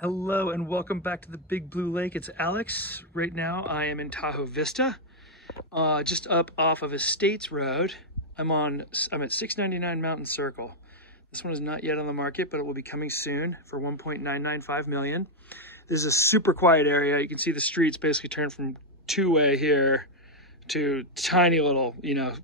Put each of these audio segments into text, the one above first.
Hello and welcome back to the Big Blue Lake. It's Alex. Right now I am in Tahoe Vista, just up off of Estates Road. I'm at 699 Mountain Circle. This one is not yet on the market, but it will be coming soon for $1.995 million. This is a super quiet area. You can see the streets basically turn from two-way here to tiny little,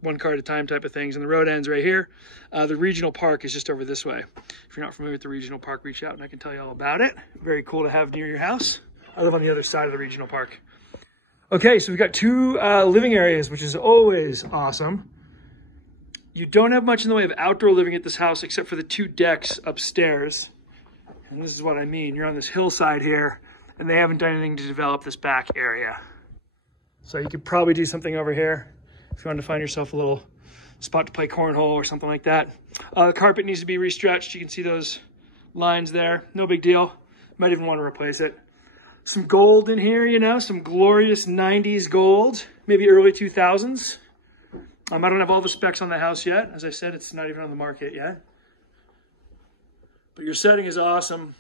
one car at a time type of things. And the road ends right here. The regional park is just over this way. If you're not familiar with the regional park, reach out and I can tell you all about it. Very cool to have near your house. I live on the other side of the regional park. Okay, so we've got two living areas, which is always awesome. You don't have much in the way of outdoor living at this house except for the two decks upstairs. And this is what I mean. You're on this hillside here, and they haven't done anything to develop this back area. So you could probably do something over here if you want to find yourself a little spot to play cornhole or something like that. The carpet needs to be restretched. You can see those lines there. No big deal. Might even want to replace it. Some gold in here, some glorious 90s gold, maybe early 2000s. I don't have all the specs on the house yet. As I said, it's not even on the market yet. But your setting is awesome.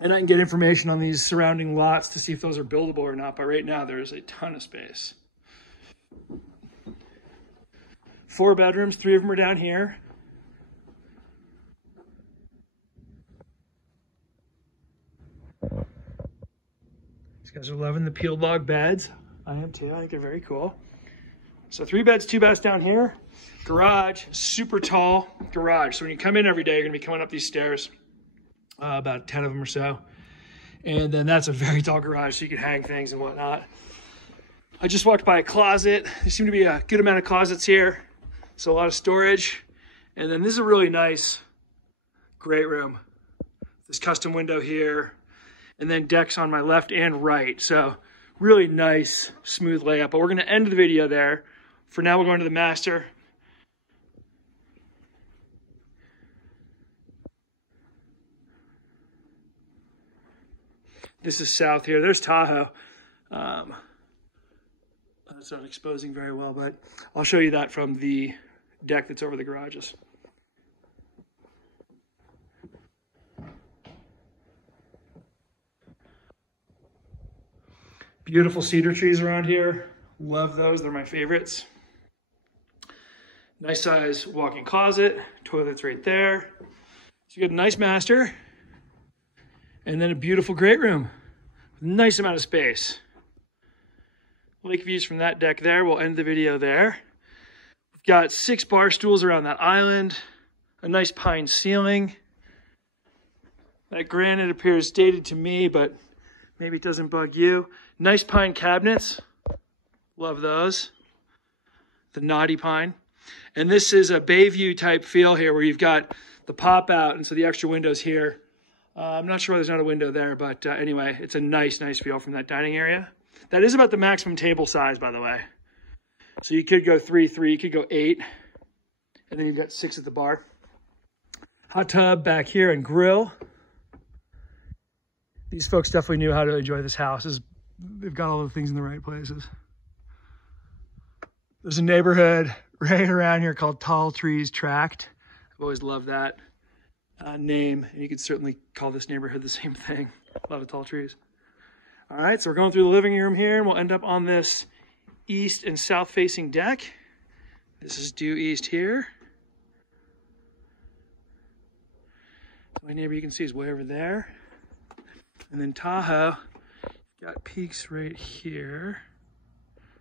And I can get information on these surrounding lots to see if those are buildable or not. But right now, there's a ton of space. 4 bedrooms, 3 of them are down here. These guys are loving the peeled log beds. I am too. I think they're very cool. So 3 beds, 2 baths down here. Garage, super tall garage. So when you come in every day, you're going to be coming up these stairs. About 10 of them or so. And then that's a very tall garage, so you can hang things and whatnot. I just walked by a closet. There seem to be a good amount of closets here. So a lot of storage. And then this is a really nice, great room. This custom window here. And then decks on my left and right. So really nice, smooth layout. But we're going to end the video there. For now, we're going to the master. This is south here. There's Tahoe. That's not exposing very well, but I'll show you that from the deck that's over the garages. Beautiful cedar trees around here. Love those. They're my favorites. Nice size walk-in closet. Toilet's right there. So you got a nice master. And then a beautiful great room. Nice amount of space. Lake views from that deck there. We'll end the video there. We've got 6 bar stools around that island. A nice pine ceiling. That granite appears dated to me, but maybe it doesn't bug you. Nice pine cabinets. Love those. The knotty pine. And this is a bay view type feel here where you've got the pop out, and so the extra windows here. I'm not sure why there's not a window there, but anyway, it's a nice feel from that dining area. That is about the maximum table size, by the way. So you could go 3, you could go 8, and then you've got 6 at the bar. Hot tub back here and grill. These folks definitely knew how to enjoy this house. They've got all the things in the right places. There's a neighborhood right around here called Tall Trees Tract. I've always loved that name, and you could certainly call this neighborhood the same thing. A lot of tall trees. All right, so we're going through the living room here, and we'll end up on this east and south facing deck. This is due east here. My neighbor you can see is way over there. And then Tahoe, got peaks right here.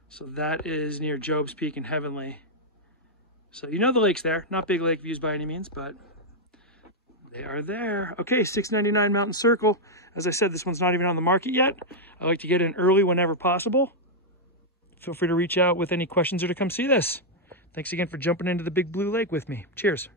So that is near Job's Peak and Heavenly. So the lake's there. Not big lake views by any means, but they are there. Okay, 699 Mountain Circle. As I said, this one's not even on the market yet. I like to get in early whenever possible. Feel free to reach out with any questions or to come see this. Thanks again for jumping into the Big Blue Lake with me. Cheers.